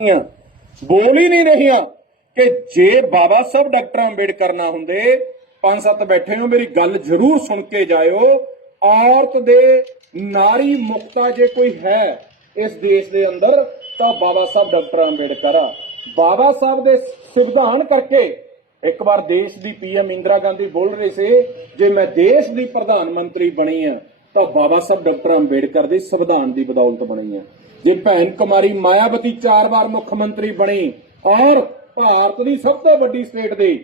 ਰਹੀਆਂ। ਬੋਲ ਹੀ ਨਹੀਂ ਰਹੀਆਂ ਕਿ ਜੇ ਬਾਬਾ ਸਾਹਿਬ ਡਾਕਟਰ ਅੰਬੇਡਕਰ ਨਾ ਹੁੰਦੇ, ਪੰਜ ਸੱਤ ਬੈਠੇ ਹੋ, ਮੇਰੀ ਗੱਲ ਜ਼ਰੂਰ ਸੁਣ ਕੇ ਜਾਇਓ। ਔਰਤ ਦੇ ਨਾਰੀ ਮੁਕਤਾ ਜੇ ਕੋਈ ਹੈ ਇਸ ਦੇਸ਼ ਦੇ ਅੰਦਰ, ਤਾਂ ਬਾਬਾ ਸਾਹਿਬ ਡਾਕਟਰ ਅੰਬੇਡਕਰ ਆ। ਬਾਬਾ ਸਾਹਿਬ ਦੇ ਸੰਵਿਧਾਨ ਕਰਕੇ ਇੱਕ ਵਾਰ ਦੇਸ਼ ਦੀ ਪੀਐਮ ਇੰਦਰਾ ਗਾਂਧੀ ਬੋਲ ਰਹੀ ਸੀ, ਜੇ ਮੈਂ ਦੇਸ਼ ਦੀ ਪ੍ਰਧਾਨ ਮੰਤਰੀ ਬਣੀ ਆ, ਤਾਂ ਬਾਬਾ ਸਾਹਿਬ ਡਾਕਟਰ ਅੰਬੇਡਕਰ ਦੇ ਸੰਵਿਧਾਨ ਦੀ ਬਦੌਲਤ ਬਣੀ ਆ। ਜੇ ਭੈਣ ਕੁਮਾਰੀ ਮਾਇਆਵਤੀ ਚਾਰ ਵਾਰ ਮੁੱਖ ਮੰਤਰੀ ਬਣੀ ਔਰ ਭਾਰਤ ਦੀ ਸਭ ਤੋਂ ਵੱਡੀ ਸਟੇਟ ਦੀ,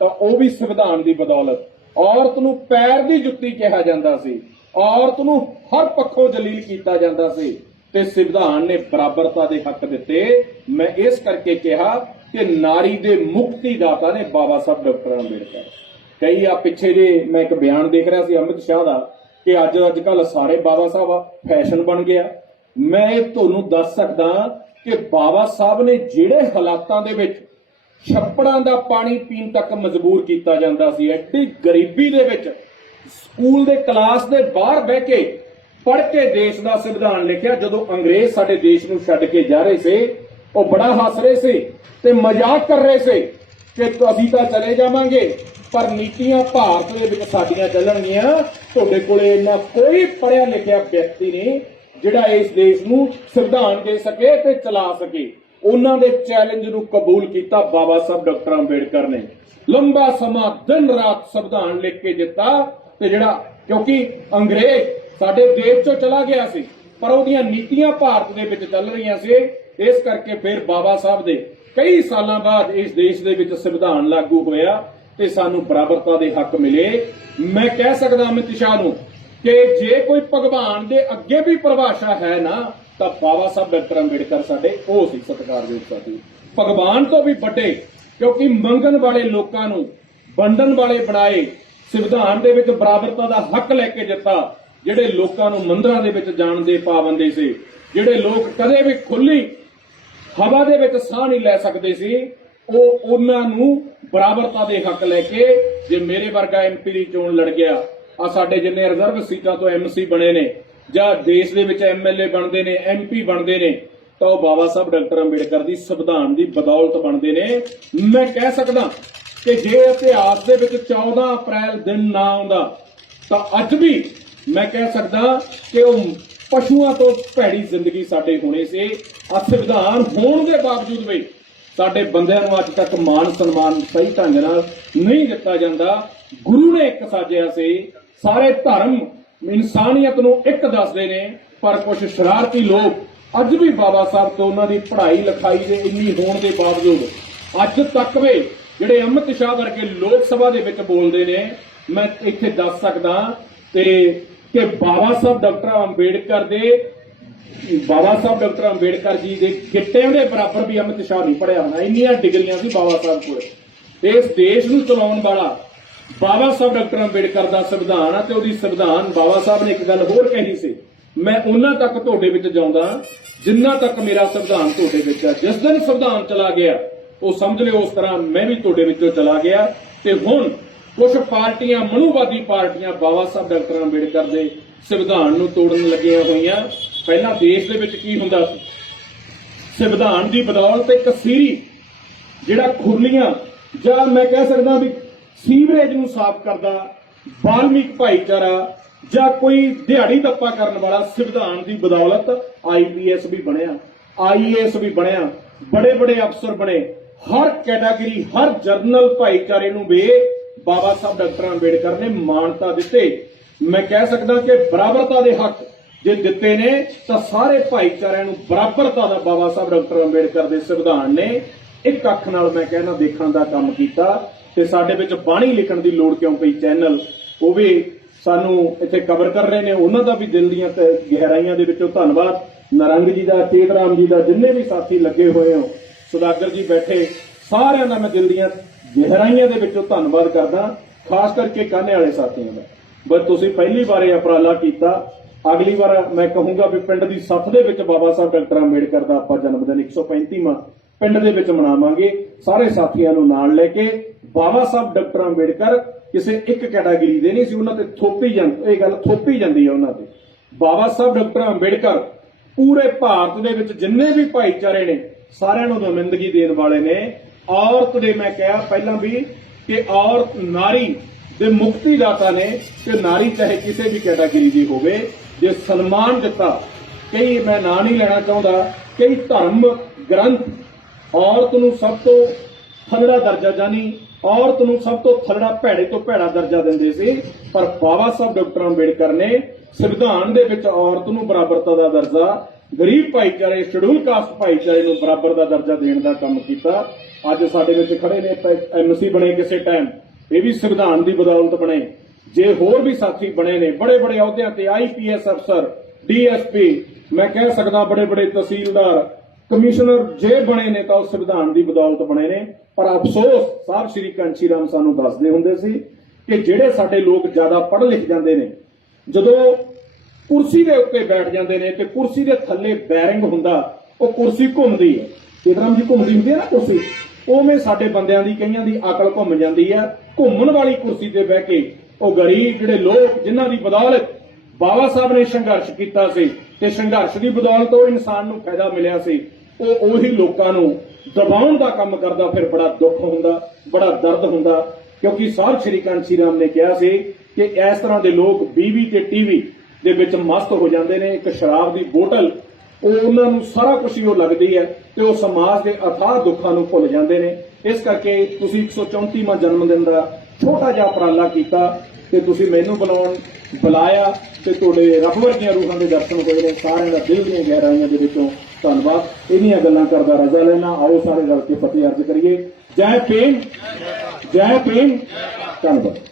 ਤਾਂ ਉਹ ਵੀ ਸੰਵਿਧਾਨ ਦੀ ਬਦੌਲਤ। ਔਰਤ ਨੂੰ ਪੈਰ ਦੀ ਜੁੱਤੀ ਕਿਹਾ ਜਾਂਦਾ ਸੀ। ਔਰਤ ਨੂੰ ਹਰ ਪੱਖੋਂ ਜਲੀਲ ਕੀਤਾ ਜਾਂਦਾ ਸੀ ਤੇ ਸੰਵਿਧਾਨ ਨੇ ਬਰਾਬਰਤਾ ਦੇ ਹੱਕ ਦਿੱਤੇ। ਮੈਂ ਇਸ ਕਰਕੇ ਕਿਹਾ ਕਿ ਨਾਰੀ ਦੇ ਮੁਕਤੀ ਦਾਤਾ ਨੇ ਬਾਬਾ ਸਾਹਿਬ ਡਾਕਟਰ ਅੰਬੇਡਕਰ। ਕਈ ਆ ਪਿੱਛੇ ਜੇ ਮੈਂ ਇੱਕ ਬਿਆਨ ਦੇਖ ਰਿਹਾ ਸੀ ਅਮਿਤ ਸ਼ਾਹ ਦਾ ਕਿ ਅੱਜ ਅੱਜ ਕੱਲ ਸਾਰੇ ਬਾਬਾ ਸਾਹਿਬ ਆ, ਫੈਸ਼ਨ ਬਣ ਗਿਆ। ਮੈਂ ਇਹ ਤੁਹਾਨੂੰ ਦੱਸ ਸਕਦਾ ਕਿ ਬਾਬਾ ਸਾਹਿਬ ਨੇ ਜਿਹੜੇ ਹਾਲਾਤਾਂ ਦੇ ਵਿੱਚ ਛੱਪੜਾਂ ਦਾ ਪਾਣੀ ਪੀਣ ਤੱਕ ਮਜਬੂਰ ਕੀਤਾ ਜਾਂਦਾ ਸੀ, ਐਡੀ ਗਰੀਬੀ ਦੇ ਵਿੱਚ ਸਕੂਲ ਦੇ ਕਲਾਸ ਦੇ ਬਾਹਰ ਬਹਿ ਕੇ ਪੜ੍ਹ ਕੇ ਦੇਸ਼ ਦਾ ਸੰਵਿਧਾਨ ਲਿਖਿਆ, ਜਦੋਂ ਅੰਗਰੇਜ਼ ਸਾਡੇ ਦੇਸ਼ ਨੂੰ ਛੱਡ ਕੇ ਜਾ ਰਹੇ ਸੀ, ਉਹ ਬੜਾ ਹੱਸ ਰਹੇ ਸੀ ਤੇ ਮਜ਼ਾਕ ਕਰ ਰਹੇ ਸੀ ਕਿ ਅਸੀਂ ਤਾਂ ਚਲੇ ਜਾਵਾਂਗੇ, ਪਰ ਨੀਤੀਆਂ ਭਾਰਤ ਦੇ ਵਿੱਚ ਸਾਡੀਆਂ ਚੱਲਣਗੀਆਂ, ਤੁਹਾਡੇ ਕੋਲੇ ਇੰਨਾ ਕੋਈ ਪੜਿਆ ਲਿਖਿਆ ਵਿਅਕਤੀ ਨਹੀਂ ਜਿਹੜਾ ਇਸ ਦੇਸ਼ ਨੂੰ ਸੰਵਿਧਾਨ ਦੇ ਸਕੇ ਤੇ ਚਲਾ ਸਕੇ, ਉਹਨਾਂ ਦੇ ਚੈਲੰਜ ਨੂੰ ਕਬੂਲ ਕੀਤਾ ਬਾਬਾ ਸਾਹਿਬ ਡਾਕਟਰ ਅੰਬੇਡਕਰ ਨੇ। ਲੰਬਾ ਸਮਾਂ ਦਿਨ ਰਾਤ ਸੰਵਿਧਾਨ ਲਿਖ ਕੇ ਦਿੱਤਾ ਤੇ ਜਿਹੜਾ, ਕਿਉਂਕਿ ਅੰਗਰੇਜ਼ ਸਾਡੇ ਦੇਸ਼ ਚੋਂ ਚਲਾ ਗਿਆ ਸੀ, ਪਰ ਉਹਦੀਆਂ ਨੀਤੀਆਂ ਭਾਰਤ ਦੇ ਵਿੱਚ ਚੱਲ ਰਹੀਆਂ ਸੀ। ਇਸ ਕਰਕੇ ਫਿਰ ਬਾਬਾ ਸਾਹਿਬ ਦੇ ਕਈ ਸਾਲਾਂ ਬਾਅਦ ਇਸ ਦੇਸ਼ ਦੇ ਵਿੱਚ ਸੰਵਿਧਾਨ ਲਾਗੂ ਹੋਇਆ ਤੇ ਸਾਨੂੰ ਬਰਾਬਰਤਾ ਦੇ ਹੱਕ ਮਿਲੇ। ਮੈਂ ਕਹਿ ਸਕਦਾ ਅਮਿਤ ਸ਼ਾਹ ਨੂੰ ਕਿ ਜੇ ਕੋਈ ਭਗਵਾਨ ਦੇ ਅੱਗੇ ਵੀ ਪਰਿਭਾਸ਼ਾ ਹੈ ਨਾ, ਤਾਂ ਬਾਬਾ ਸਾਹਿਬ ਡਾਕਟਰ ਅੰਬੇਡਕਰ ਸਾਡੇ ਉਹ ਸੀ ਸਤਿਕਾਰਯੋਗ ਸਾਥੀ। ਭਗਵਾਨ ਤੋਂ ਵੀ ਵੱਡੇ, ਕਿਉਂਕਿ ਮੰਗਣ ਵਾਲੇ ਲੋਕਾਂ ਨੂੰ, ਵੰਡਣ ਵਾਲੇ ਬਣਾਏ, ਸੰਵਿਧਾਨ ਦੇ ਵਿੱਚ ਬਰਾਬਰਤਾ ਦਾ ਹੱਕ ਲੈ ਕੇ ਦਿੱਤਾ, ਜਿਹੜੇ ਲੋਕਾਂ ਨੂੰ ਮੰਦਰਾਂ ਦੇ ਵਿੱਚ ਜਾਣ ਦੇ ਪਾਬੰਦੀ ਸੀ, ਜਿਹੜੇ ਲੋਕ ਕਦੇ ਵੀ ਖੁੱਲੀ ਹਵਾ ਦੇ ਵਿੱਚ ਸਾਹ ਨਹੀਂ ਲੈ ਸਕਦੇ ਸੀ, ਉਹ ਉਹਨਾਂ ਨੂੰ ਬਰਾਬਰਤਾ ਦੇ ਹੱਕ ਲੈ ਕੇ ਜੇ ਮੇਰੇ ਵਰਗਾ ਐਮਪੀ ਦੀ ਚੋਣ ਲੜ ਗਿਆ ਆ ਸਾਡੇ ਜਿੰਨੇ ਰਿਜ਼ਰਵ ਸੀਟਾਂ ਤੋਂ ਐਮਸੀ ਬਣੇ ਨੇ, ਜਾਂ ਦੇਸ਼ ਦੇ ਵਿੱਚ ਐਮਐਲਏ ਬਣਦੇ ਨੇ ਐਮਪੀ ਬਣਦੇ ਨੇ, ਤਾਂ ਉਹ ਬਾਬਾ ਸਾਹਿਬ ਡਾਕਟਰ ਅੰਬੇਡਕਰ ਦੀ ਸੰਵਿਧਾਨ ਦੀ ਬਦੌਲਤ ਬਣਦੇ ਨੇ। ਮੈਂ ਕਹਿ ਸਕਦਾ ਕਿ ਜੇ ਇਤਿਹਾਸ ਦੇ ਵਿੱਚ 14 ਅਪ੍ਰੈਲ ਦਿਨ ਨਾ ਆਉਂਦਾ, ਤਾਂ ਅੱਜ ਵੀ ਮੈਂ ਕਹਿ ਸਕਦਾ ਕਿ ਉਹ ਪਸ਼ੂਆਂ ਤੋਂ ਭੈੜੀ ਜ਼ਿੰਦਗੀ ਸਾਡੇ ਹੋਣੀ ਸੀ। ਆ ਸੰਵਿਧਾਨ ਹੋਣ ਦੇ ਬਾਵਜੂਦ ਵੀ ਸਾਡੇ ਬੰਦਿਆਂ ਨੂੰ ਅੱਜ ਤੱਕ ਮਾਣ ਸਨਮਾਨ ਸਹੀ ਢੰਗ ਨਾਲ ਨਹੀਂ ਦਿੱਤਾ ਜਾਂਦਾ। ਗੁਰੂ ਨੇ ਇੱਕ ਸਾਜਿਆ ਸੀ ਸਾਰੇ ਧਰਮ ਇਨਸਾਨੀਅਤ ਨੂੰ ਇੱਕ ਦੱਸਦੇ ਨੇ, ਪਰ ਕੁਝ ਸ਼ਰਾਰਤੀ ਲੋਕ ਅੱਜ ਵੀ ਬਾਬਾ ਸਾਹਿਬ ਤੋਂ ਉਹਨਾਂ ਦੀ ਪੜ੍ਹਾਈ ਲਿਖਾਈ ਦੇ ਇੰਨੀ ਹੋਣ ਦੇ ਬਾਵਜੂਦ ਅੱਜ ਤੱਕ ਵੀ ਜਿਹੜੇ ਅਮਿਤ ਸ਼ਾਹ ਵਰਗੇ ਲੋਕ ਸਭਾ ਦੇ ਵਿੱਚ ਬੋਲਦੇ ਨੇ, ਮੈਂ ਇੱਥੇ ਦੱਸ ਸਕਦਾ ਤੇ ਕਿ ਬਾਬਾ ਸਾਹਿਬ ਡਾਕਟਰ ਅੰਬੇਡਕਰ ਦੇ, ਬਾਬਾ ਸਾਹਿਬ ਡਾਕਟਰ ਅੰਬੇਡਕਰ ਜੀ ਦੇ ਗਿੱਟੇ ਦੇ ਬਰਾਬਰ ਵੀ ਅਮਿਤ ਸ਼ਾਹ ਨਹੀਂ ਪੜਿਆ ਹੋਣਾ, ਇੰਨੀਆਂ ਡਿਗਰੀਆਂ ਸੀ ਬਾਬਾ ਸਾਹਿਬ ਕੋਲ। ਇਸ ਦੇਸ਼ ਨੂੰ ਚਲਾਉਣ ਵਾਲਾ ਬਾਬਾ ਸਾਹਿਬ ਡਾਕਟਰ ਅੰਬੇਡਕਰ ਦਾ ਸੰਵਿਧਾਨ ਆ ਤੇ ਉਹਦੀ ਸੰਵਿਧਾਨ ਬਾਬਾ ਸਾਹਿਬ ਨੇ ਇੱਕ ਗੱਲ ਹੋਰ ਕਹੀ ਸੀ। ਮੈਂ ਉਹਨਾਂ ਤੱਕ ਤੁਹਾਡੇ ਵਿੱਚ ਜਾਉਂਦਾ, ਜਿੰਨਾ ਤੱਕ ਮੇਰਾ ਸੰਵਿਧਾਨ ਤੁਹਾਡੇ ਵਿੱਚ ਆ। ਜਿਸ ਦਿਨ ਸੰਵਿਧਾਨ ਚਲਾ ਗਿਆ, ਉਹ ਸਮਝ ਲਿਓ ਉਸ ਤਰ੍ਹਾਂ ਮੈਂ ਵੀ ਤੁਹਾਡੇ ਵਿੱਚੋਂ ਚਲਾ ਗਿਆ। ਤੇ ਹੁਣ ਕੁਝ ਪਾਰਟੀਆਂ, ਮਨੁਵਾਦੀ ਪਾਰਟੀਆਂ ਬਾਬਾ ਸਾਹਿਬ ਡਾਕਟਰ ਅੰਬੇਡਕਰ ਦੇ ਸੰਵਿਧਾਨ ਨੂੰ ਤੋੜਨ ਲੱਗੀਆਂ ਹੋਈਆਂ। ਪਹਿਲਾਂ ਦੇਸ਼ ਦੇ ਵਿੱਚ ਕੀ ਹੁੰਦਾ ਸੀ? ਸੰਵਿਧਾਨ ਦੀ ਬਦੌਲਤ ਇੱਕ ਸੀਰੀ, ਜਿਹੜਾ ਖੁਰਲੀਆਂ, ਜਾਂ ਮੈਂ ਕਹਿ ਸਕਦਾ ਵੀ ਸੀਵਰੇਜ ਨੂੰ ਸਾਫ਼ ਕਰਦਾ ਬਾਲਮੀਕ ਭਾਈਚਾਰਾ ਜਾਂ ਕੋਈ ਦਿਹਾੜੀ ਦੱਪਾ ਕਰਨ ਵਾਲਾ ਸੰਵਿਧਾਨ ਦੀ ਬਦੌਲਤ ਆਈਪੀਐਸ ਵੀ ਬਣਿਆ ਆਈਏਐਸ ਵੀ ਬਣਿਆ ਬੜੇ ਬੜੇ ਅਫਸਰ ਬਣੇ। ਹਰ ਕੈਟਾਗਰੀ, ਹਰ ਜਰਨਲ ਭਾਈਚਾਰੇ ਨੂੰ ਵੀ ਬਾਬਾ ਸਾਹਿਬ ਡਾਕਟਰ ਅੰਬੇਡਕਰ ਨੇ ਮਾਨਤਾ ਦਿੱਤੇ। ਮੈਂ ਕਹਿ ਸਕਦਾ ਕਿ ਬਰਾਬਰਤਾ ਦੇ ਹੱਕ ਜੇ ਦਿੱਤੇ ਨੇ, ਤਾਂ ਸਾਰੇ ਭਾਈਚਾਰਿਆਂ ਨੂੰ ਬਰਾਬਰਤਾ ਦਾ ਬਾਬਾ ਸਾਹਿਬ ਡਾਕਟਰ ਅੰਬੇਡਕਰ ਦੇ ਸੰਵਿਧਾਨ ਨੇ ਇੱਕ ਅੱਖ ਨਾਲ ਮੈਂ ਕਹਿਣਾ ਦੇਖਣ ਦਾ ਕੰਮ ਕੀਤਾ। ਤੇ ਸਾਡੇ ਵਿੱਚ ਬਾਣੀ ਲਿਖਣ ਦੀ ਲੋੜ ਕਿਉਂ ਪਈ? ਚੈਨਲ ਉਹ ਵੀ ਸਾਨੂੰ ਇੱਥੇ ਕਵਰ ਕਰ ਰਹੇ ਨੇ। ਉਹਨਾਂ ਦਾ ਵੀ ਦਿਲ ਦੀਆਂ ਗਹਿਰਾਈਆਂ ਦੇ ਵਿੱਚੋਂ ਧੰਨਵਾਦ। ਨਰੰਗ ਜੀ ਦਾ ਚੇਤ ਰਾਮ ਜੀ ਦਾ, ਜਿੰਨੇ ਵੀ ਸਾਥੀ ਲੱਗੇ ਹੋਏ ਹੋ, ਸੁਦਾਗਰ ਜੀ ਬੈਠੇ, ਸਾਰਿਆਂ ਦਾ ਮੈਂ ਦਿਲ ਦੀਆਂ ਗਹਿਰਾਈਆਂ ਦੇ ਵਿੱਚੋਂ ਧੰਨਵਾਦ ਕਰਦਾ। ਖਾਸ ਕਰਕੇ ਕਾਨੇ ਵਾਲੇ ਸਾਥੀਆਂ ਦਾ। ਬਸ ਤੁਸੀਂ ਪਹਿਲੀ ਵਾਰ ਇਹ ਉਪਰਾਲਾ ਕੀਤਾ। ਅਗਲੀ ਵਾਰ ਮੈਂ ਕਹੂੰਗਾ ਵੀ ਪਿੰਡ ਦੀ ਸੱਥ ਦੇ ਵਿੱਚ ਬਾਬਾ ਸਾਹਿਬ ਡਾਕਟਰ ਅੰਬੇਡਕਰ ਦਾ ਆਪਾਂ ਜਨਮ ਦਿਨ 135ਵਾਂ ਪਿੰਡ ਦੇ ਵਿੱਚ ਮਨਾਵਾਂਗੇ। ਸਾਰੇ ਸਾਥੀਆਂ ਨੂੰ ਨਾਲ ਲੈ ਕੇ ਬਾਬਾ ਸਾਹਿਬ ਡਾਕਟਰ ਅੰਬੇਡਕਰ ਕਿਸੇ ਇੱਕ ਕੈਟਾਗਰੀ ਦੇ ਨਹੀਂ ਸੀ, ਉਹਨਾਂ ਤੇ ਥੋਪੀ ਜਾਂਦੀ, ਇਹ ਗੱਲ ਥੋਪੀ ਜਾਂਦੀ ਹੈ ਉਹਨਾਂ ਤੇ। ਬਾਬਾ ਸਾਹਿਬ ਡਾਕਟਰ ਅੰਬੇਡਕਰ ਪੂਰੇ ਭਾਰਤ ਦੇ ਵਿੱਚ ਜਿੰਨੇ ਵੀ ਭਾਈਚਾਰੇ ਨੇ, ਸਾਰਿਆਂ ਨੂੰ ਨੁਮਾਇੰਦਗੀ ਦੇਣ ਵਾਲੇ ਨੇ। ਔਰਤ ਦੇ ਮੈਂ ਕਿਹਾ ਪਹਿਲਾਂ ਵੀ ਕਿ ਔਰਤ ਨਾਰੀ ਦੇ ਮੁਕਤੀ ਦਾਤਾ ਨੇ ਕਿ ਨਾਰੀ ਚਾਹੇ ਕਿਸੇ ਵੀ ਕੈਟਾਗਰੀ ਦੀ ਹੋਵੇ, ਜੇ ਸਨਮਾਨ ਦਿੱਤਾ, ਕਈ ਮੈਂ ਨਾਂ ਨਹੀਂ ਲੈਣਾ ਚਾਹੁੰਦਾ, ਕਈ ਧਰਮ ਗ੍ਰੰਥ ਔਰਤ ਨੂੰ ਸਭ ਤੋਂ ਥੱਲੜਾ ਦਰਜਾ ਜਾਨੀ ਔਰਤ ਨੂੰ ਸਭ ਤੋਂ ਥੱਲੜਾ ਭੈੜੇ ਤੋਂ ਭੈੜਾ ਦਰਜਾ ਦਿੰਦੇ ਸੀ, ਪਰ ਬਾਬਾ ਸਾਹਿਬ ਡਾਕਟਰ ਅੰਬੇਡਕਰ ਨੇ ਸੰਵਿਧਾਨ ਦੇ ਵਿੱਚ ਔਰਤ ਨੂੰ ਬਰਾਬਰਤਾ ਦਾ ਦਰਜਾ, ਗਰੀਬ ਭਾਈਚਾਰੇ, ਸ਼ਡਿਊਲ ਕਾਸਟ ਭਾਈਚਾਰੇ ਨੂੰ ਬਰਾਬਰ ਦਾ ਦਰਜਾ ਦੇਣ ਦਾ ਕੰਮ ਕੀਤਾ। ਅੱਜ ਸਾਡੇ ਵਿੱਚ ਖੜੇ ਨੇ ਐਮਸੀ ਬਣੇ ਕਿਸੇ ਟਾਈਮ, ਇਹ ਵੀ ਸੰਵਿਧਾਨ ਦੀ ਬਦੌਲਤ ਬਣੇ। ਜੇ ਹੋਰ ਵੀ ਸਾਥੀ ਬਣੇ ਨੇ ਬੜੇ ਬੜੇ ਅਹੁਦਿਆਂ ਤੇ ਆਈਪੀਐਸ ਅਫਸਰ ਡੀਐਸਪੀ ਮੈਂ ਕਹਿ ਸਕਦਾ ਬੜੇ ਬੜੇ ਤਹਿਸੀਲਦਾਰ ਕਮਿਸ਼ਨਰ ਜੇ ਬਣੇ ਨੇ ਤਾਂ ਉਹ ਸੰਵਿਧਾਨ ਦੀ ਬਦੌਲਤ ਬਣੇ ਨੇ। ਪਰ ਅਫਸੋਸ ਸਾਹਿਬ ਸ਼੍ਰੀ ਕਾਂਚੀ ਰਾਮ ਸਾਨੂੰ ਦੱਸਦੇ ਹੁੰਦੇ ਸੀ ਕਿ ਜਿਹੜੇ ਸਾਡੇ ਲੋਕ ਜ਼ਿਆਦਾ ਪੜ੍ਹ ਲਿਖ ਜਾਂਦੇ ਨੇ, ਜਦੋਂ ਕੁਰਸੀ ਦੇ ਉੱਤੇ ਬੈਠ ਜਾਂਦੇ ਨੇ ਤੇ ਕੁਰਸੀ ਦੇ ਥੱਲੇ ਬੈਰਿੰਗ ਹੁੰਦਾ, ਉਹ ਕੁਰਸੀ ਘੁੰਮਦੀ ਹੈ। ਜਿਤਨਾ ਜੀ ਘੁੰਮਦੀ ਹੁੰਦੀ ਹੈ ਨਾ ਕੁਰਸੀ, ਉਵੇਂ ਸਾਡੇ ਬੰਦਿਆਂ ਦੀ, ਕਈਆਂ ਦੀ ਅਕਲ ਘੁੰਮ ਜਾਂਦੀ ਹੈ। ਘੁੰਮਣ ਵਾਲੀ ਕੁਰਸੀ ਤੇ ਬਹਿ ਕੇ ਉਹ ਗਰੀਬ ਜਿਹੜੇ ਲੋਕ, ਜਿਨ੍ਹਾਂ ਦੀ ਬਦੌਲਤ ਬਾਬਾ ਸਾਹਿਬ ਨੇ ਸੰਘਰਸ਼ ਕੀਤਾ ਸੀ ਤੇ ਸੰਘਰਸ਼ ਦੀ ਬਦੌਲਤ ਉਹ ਇਨਸਾਨ ਨੂੰ ਫਾਇਦਾ ਮਿਲਿਆ ਸੀ। ਉਹ ਉਹੀ ਲੋਕਾਂ ਨੂੰ ਦਬਾਉਣ ਦਾ ਕੰਮ ਕਰਦਾ, ਫਿਰ ਬੜਾ ਦੁੱਖ ਹੁੰਦਾ, ਬੜਾ ਦਰਦ ਹੁੰਦਾ। ਕਿਉਂਕਿ ਸਾਹਿਬ ਸ਼੍ਰੀ ਕਾਂਚੀ ਰਾਮ ਨੇ ਕਿਹਾ ਸੀ ਕਿ ਇਸ ਤਰ੍ਹਾਂ ਦੇ ਲੋਕ ਬੀਵੀ ਤੇ ਟੀਵੀ ਦੇ ਵਿੱਚ ਮਸਤ ਹੋ ਜਾਂਦੇ ਨੇ, ਇੱਕ ਸ਼ਰਾਬ ਦੀ ਬੋਤਲ, ਉਹ ਉਹਨਾਂ ਨੂੰ ਸਾਰਾ ਕੁਝ ਹੀ ਉਹ ਲੱਗਦੀ ਹੈ ਤੇ ਉਹ ਸਮਾਜ ਦੇ ਅਥਾਹ ਦੁੱਖਾਂ ਨੂੰ ਭੁੱਲ ਜਾਂਦੇ ਨੇ। ਇਸ ਕਰਕੇ ਤੁਸੀਂ 134ਵਾਂ ਜਨਮ ਦਿਨ ਦਾ ਛੋਟਾ ਜਿਹਾ ਉਪਰਾਲਾ ਕੀਤਾ ਤੇ ਤੁਸੀਂ ਮੈਨੂੰ ਬੁਲਾਉਣ, ਬੁਲਾਇਆ ਤੇ ਤੁਹਾਡੇ ਰੱਬ ਵਰਗੀਆਂ ਰੂਹਾਂ ਦੇ ਦਰਸ਼ਨ ਹੋਏ ਨੇ, ਸਾਰਿਆਂ ਦਾ ਦਿਲ ਦੀਆਂ ਗਹਿਰਾਈਆਂ ਦੇ ਵਿੱਚੋਂ ਧੰਨਵਾਦ। ਇਹਨੀਆਂ ਗੱਲਾਂ ਕਰਦਾ ਰਜ਼ਾ ਲੈਣਾ। ਆਓ ਸਾਰੇ ਰਲ ਕੇ ਪਤੀ ਅਰਜ਼ ਕਰੀਏ। ਜੈ ਭੀਮ। ਜੈ ਭੀਮ। ਧੰਨਵਾਦ।